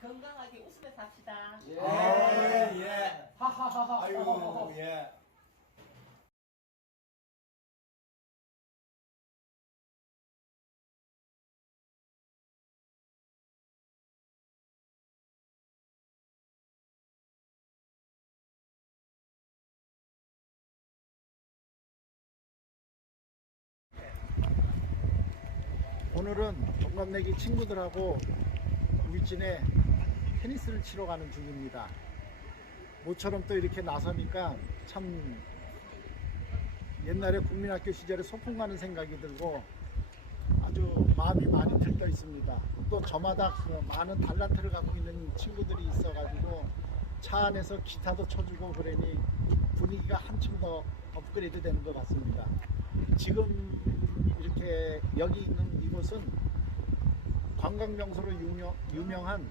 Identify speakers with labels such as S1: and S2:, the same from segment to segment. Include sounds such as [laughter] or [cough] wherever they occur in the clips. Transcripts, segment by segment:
S1: 건강하게 웃으며 삽시다.
S2: 예.
S3: 예.
S2: 하하하하.
S3: 아이고 예.
S2: 오늘은 동갑내기 친구들하고 울진에 테니스를 치러 가는 중입니다. 모처럼 또 이렇게 나서니까 참 옛날에 국민학교 시절에 소풍 가는 생각이 들고 아주 마음이 많이 들떠 있습니다. 또 저마다 그 많은 달란트를 갖고 있는 친구들이 있어가지고 차 안에서 기타도 쳐주고 그러니 분위기가 한층 더 업그레이드 되는 것 같습니다. 지금 이렇게 여기 있는 이곳은 관광 명소로 유명, 유명한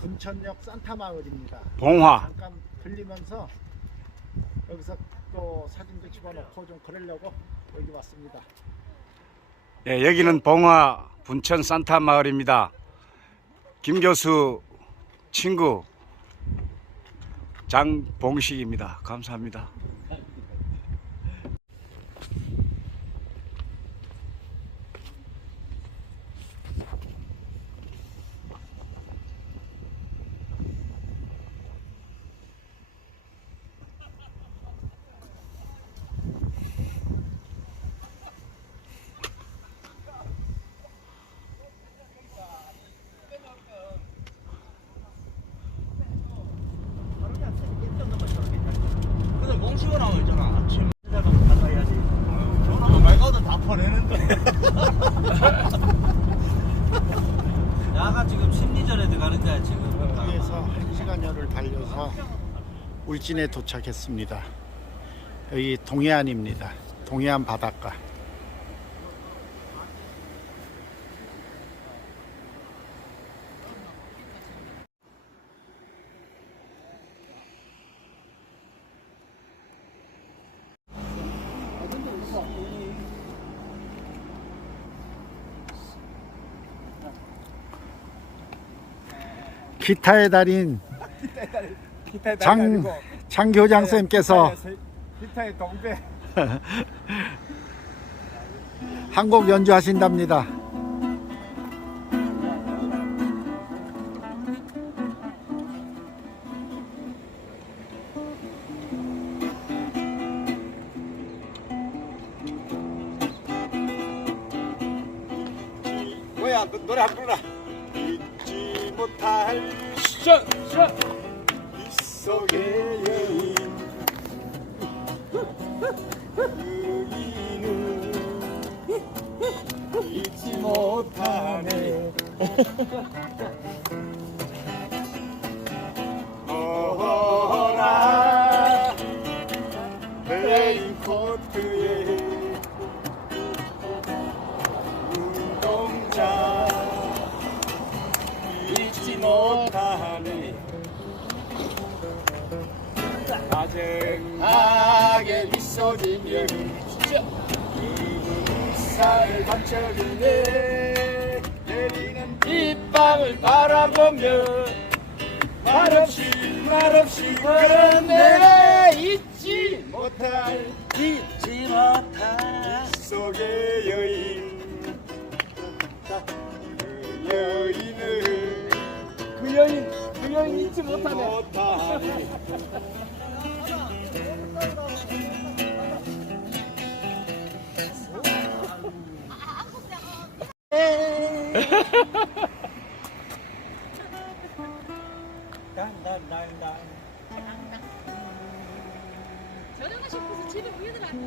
S2: 분천역 산타 마을입니다.
S4: 봉화
S2: 잠깐 들리면서 여기서 또 사진도 집어넣고 좀 그러려고 여기 왔습니다.
S4: 예, 여기는 봉화 분천 산타 마을입니다. 김 교수 친구 장봉식입니다. 감사합니다.
S3: 근데 몽시고 나오면 있잖아. 아침 시작하면 가져야지. 말거든 다 퍼내는데. 야가 지금 심리전에 들어가는데 지금.
S2: 위에서 1시간여를 달려서 울진에 도착했습니다. 여기 동해안입니다. 동해안 바닷가. 기타의 달인
S3: 기타에
S2: 장, 장교장 쌤께서
S3: 기타의 동배. [laughs]
S2: 한곡 연주하신답니다.
S3: 어라 레인코트에 운동자 잊지 못하네. 다정하게 미소 지며 눈살을 반짝이네 빗방울 바라보며 말없이 말없이 걸었네 잊지 못할 잊지 못할 속의 여인. 그 여인을 그 여인 그 여인 잊지 못하네
S1: 싶어서 집에 우유들 안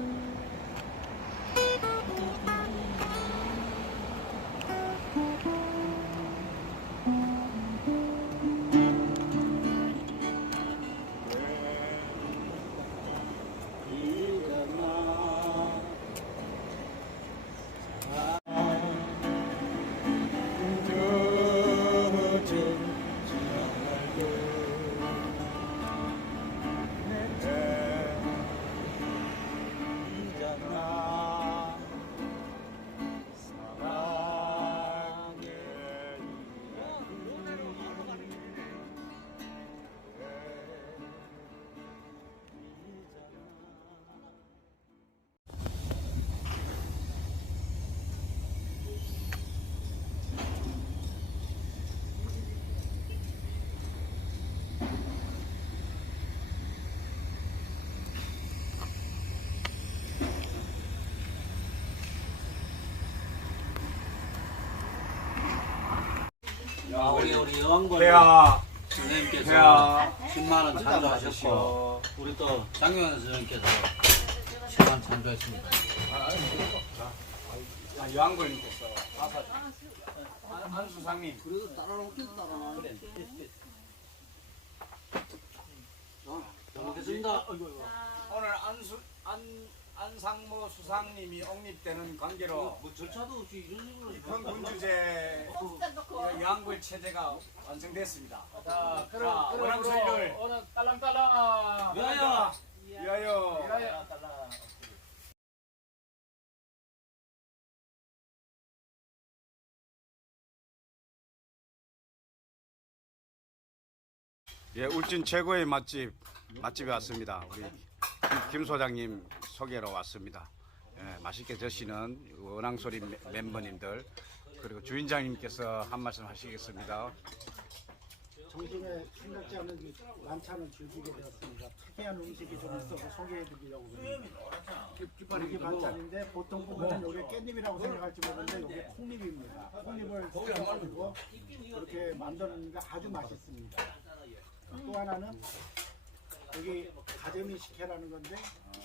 S5: 아, 우리 우리 여왕벌
S3: 태아,
S5: 선생님께서
S3: 태아.
S5: 10만 원 찬조하셨고 우리 또 장경환 선생님께서 10만 원 찬조했습니다.
S3: 아, 여왕벌님께서 안- 안수상님.
S5: 그래도 따라 놓긴 따라 놔야 잘 먹겠습니다.
S3: 오늘 안수 안 안상모 수상님이 옹립되는 관계로
S5: 뭐 절차도 없이 이런 식으로
S3: 이번 군주제 여왕벌 체제가 완성됐습니다. 자, 자,
S6: 그래,
S3: 원앙설들
S6: 그래. 오늘 딸랑딸랑.
S5: 야야
S3: 위하여.
S6: 야야, 딸랑.
S3: 예, 울진 최고의 맛집 맛집에 왔습니다. 우리 김- 김 소장님 소개로 왔습니다. 예, 맛있게 드시는 원앙소리 멤- 멤버님들 그리고 주인장님께서 한 말씀 하시겠습니다.
S2: 점심에 생각지 않은 이 만찬을 즐기게 되었습니다. 특이한 음식이 좀 있어서 소개해드리려고 합니다. 이게 반찬인데 보통 보면 이게 깻잎이라고 생각할지 모르는데 이게 콩잎입니다. 콩잎을 썰어가지고 이렇게 만들었는데 아주 맛있습니다. 또 하나는 여기 가재미 식혜라는 건데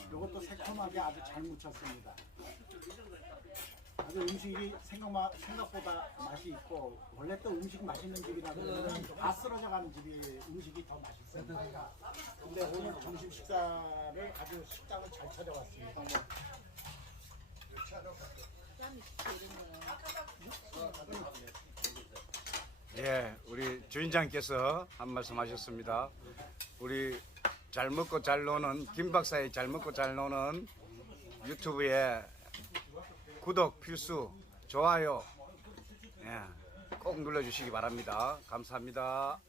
S2: 이것도 새콤하게 아주 잘 무쳤습니다. 아주 음식이 생각마, 생각보다 맛이 있고 원래 또 음식 맛있는 집이라 그러면 다 쓰러져 가는 집이 음식이 더 맛있습니다. 근데 오늘 점심 식사를 아주 식당을 잘 찾아왔습니다.
S3: 예, 우리 주인장께서 한 말씀 하셨습니다. 우리 잘 먹고 잘 노는 김 박사의 잘 먹고 잘 노는 유튜브에 구독 필수, 좋아요 예, 꼭 눌러주시기 바랍니다. 감사합니다.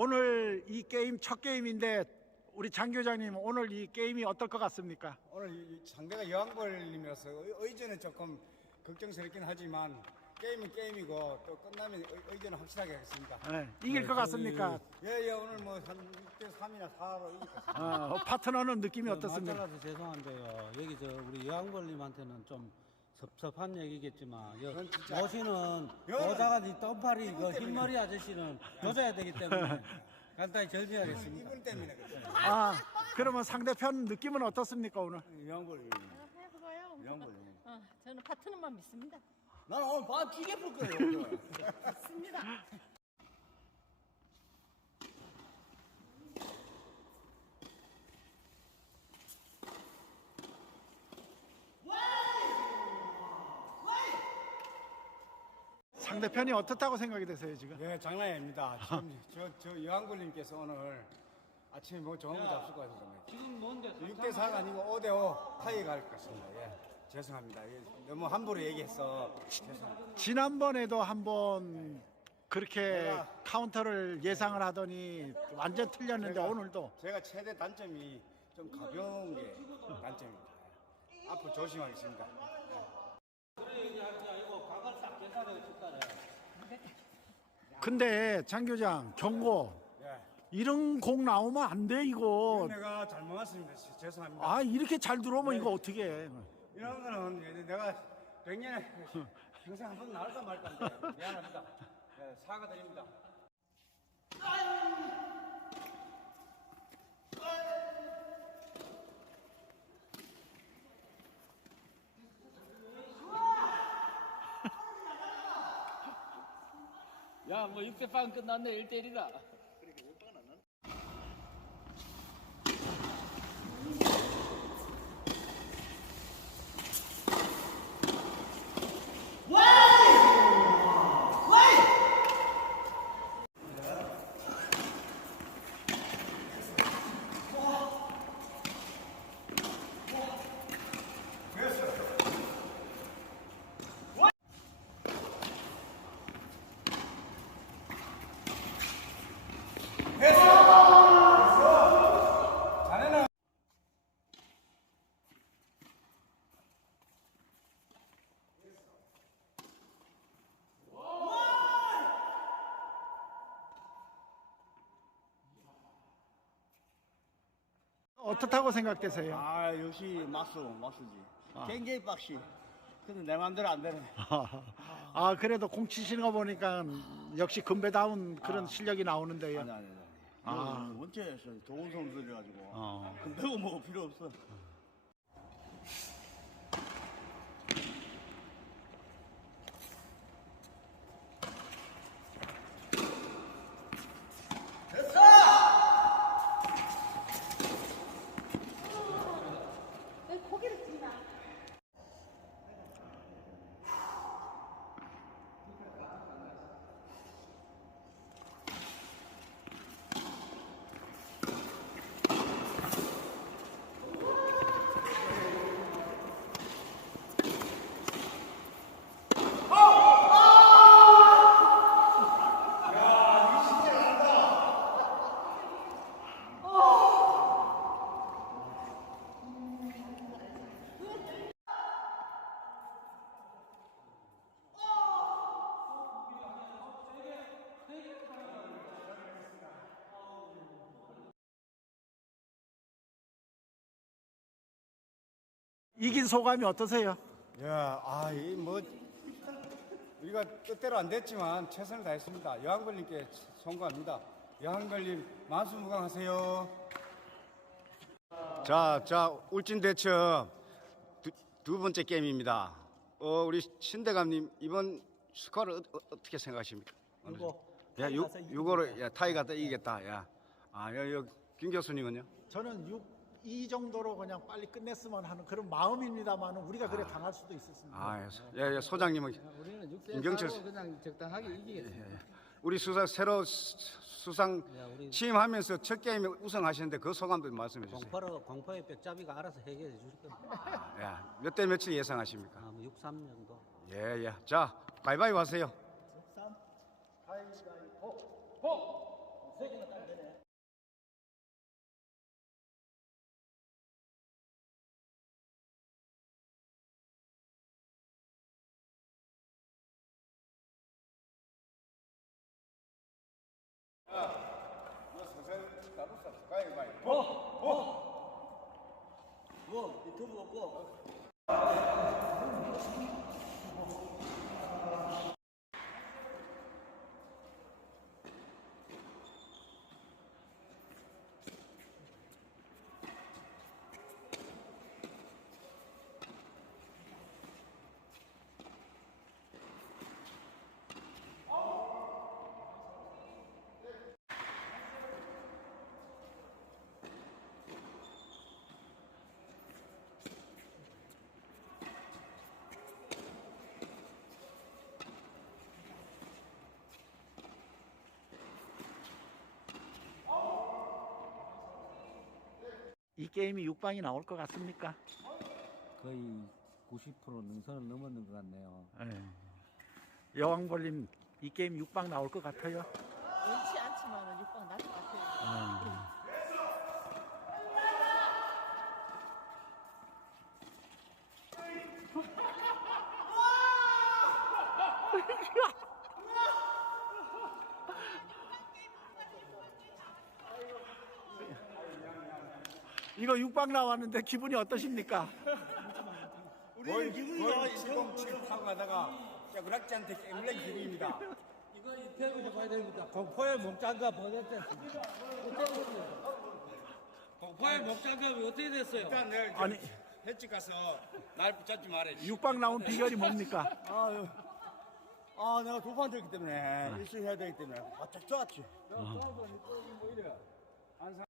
S2: 오늘 이 게임 첫 게임인데 우리 장 교장님 오늘 이 게임이 어떨 것 같습니까?
S7: 오늘 이 상대가 여왕벌님이라서 의- 의전은 조금 걱정스럽긴 하지만 게임은 게임이고 또 끝나면 의- 의전은 확실하게 하겠습니다.
S2: 네, 이길 것 같습니까?
S7: 예예 오늘 뭐 한 6대 3이나 4로 이길 것 같습니다.
S2: 어, 파트너는 느낌이 어떻습니까?
S5: 맞잘라서 죄송한데요. 여기 저 우리 여왕벌님한테는 좀 섭섭한 얘기겠지만 여, 모시는 여자가 이 똥파리 그 흰머리 아저씨는 조져야 되기 때문에 [laughs] 간단히 정리하겠습니다.
S7: 이분 때문에 그렇습니다.
S2: 아, 그러면 상대편 느낌은 어떻습니까 오늘?
S7: 여왕벌
S1: 해봐요.
S7: 여왕벌.
S1: 어, 저는 파트너만 믿습니다.
S7: 나는 오늘 밤 찌개 풀 거예요. 오늘.
S1: 믿습니다.
S2: 상대편이 어떻다고 생각이 되세요 지금?
S7: 예 장난이 아닙니다. 지금 저, 저 여왕벌님께서 오늘 아침에 뭐 좋은 거 잡술 것 같아서
S5: 지금 뭔데?
S7: 6대 4가 아니고 5대 5 타이 갈 것입니다. 예. 죄송합니다. 예, 너무 함부로 얘기해서 죄송합니다.
S2: 지난번에도 한번 그렇게
S7: 내가-
S2: 카운터를 예상을 하더니 완전 틀렸는데
S7: 제가-
S2: 오늘도
S7: 제가 최대 단점이 좀 가벼운 게 단점입니다. 앞으로 조심하겠습니다.
S2: 근데 장 교장 경고
S7: 예.
S2: 이런 공 나오면 안 돼 이거
S7: 내가 잘못 왔습니다. 시- 죄송합니다.
S2: 아 이렇게 잘 들어오면 이거 어떻게 해
S7: 이런 거는 이제 내가 100년에 평생 한 번 나올까 말까인데 미안합니다. 예, 사과드립니다.
S6: 뭐 6대 빵 끝났네 1대1이다
S2: 어떻다고 생각되세요?
S7: 아 역시 마수 마수지.
S2: 아.
S7: 굉장히 빡시. 근데 내 맘대로 안 되네. [laughs]
S2: 아 그래도 공 치시는 거 보니까 역시 금배다운 그런 실력이 나오는데요.
S7: 아니 아니 아니.
S2: 아.
S7: 아. 원체 좋은 선수들 가지고.
S2: 어.
S7: 근데 뭐 필요 없어.
S2: 이긴 소감이 어떠세요?
S7: 야, 아, 이 뭐 우리가 뜻대로 안 됐지만 최선을 다했습니다. 여왕벌님께 송구합니다. 여왕벌님 만수무강하세요.
S3: 자, 자, 울진 대처 두, 두 번째 게임입니다. 어, 우리 신대감님 이번 스코어를 어, 어, 떻게 생각하십니까?
S8: 이거
S3: 야, 6 6으로 야, 타이가 더 이기겠다. 야. 아, 여, 여, 김 교수님은요?
S2: 저는 6, 이 정도로 그냥 빨리 끝냈으면 하는 그런 마음입니다만 우리가 그래 당할 수도 있었습니다.
S3: 아, 예, 예, 소장님은
S8: 우리는 6대
S3: 김경철
S8: 4로 그냥 적당하게 이기겠습니다.
S3: 우리 수상 새로 수- 수상
S8: 야, 우리
S3: 취임하면서 첫 게임에 우승하시는데 그 소감도 말씀해 주세요.
S8: 공포로 공포의 벽잡이가 알아서 해결해 줄 겁니다.
S3: 야, 몇대 몇을 예상하십니까?
S8: 아, 뭐 6, 3 정도.
S3: 예, 예. 자, 가위바위보 하세요.
S2: 이 게임이 6방이 나올 것 같습니까?
S8: 거의 90% 능선을 넘었는 것 같네요.
S2: 예. 여왕벌님 이 게임 6방 나올 것 같아요.
S1: 원치 않지만은 6방 날것 같아
S2: 이거 6방 나왔는데 기분이 어떠십니까?
S7: 우리 기분이 지금 지금 타고 가다가 짜그락지한테 깨물린 기분입니다.
S8: 이거 인터뷰 봐야 됩니다. 공포의 목장갑 보냈대. 공포의 목장갑이 어떻게 됐어요?
S7: 일단 내일 아니. 횟집 가서 날 붙잡지 말해.
S2: 6방 나온 비결이 뭡니까?
S7: 아유,
S3: 아 내가 두판 들기 때문에 일승 해야 되기 때문에 바짝 좋았지.
S1: 날까지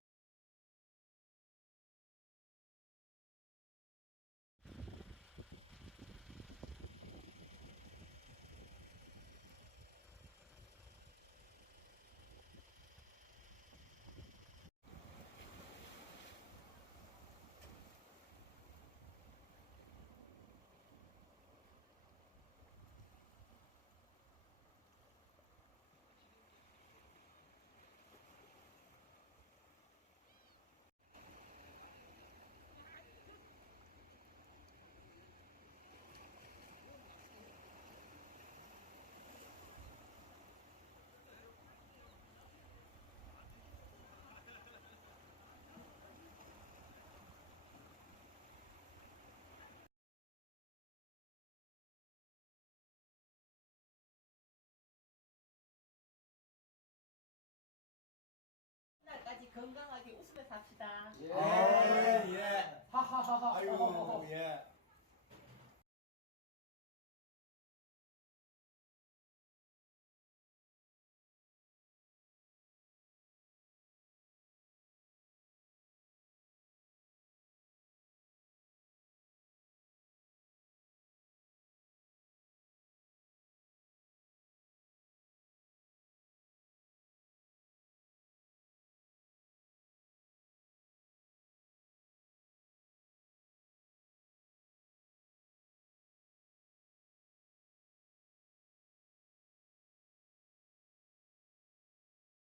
S1: 건강하게 웃으며 삽시다.
S3: 예 예. 하하하하. 아유 예.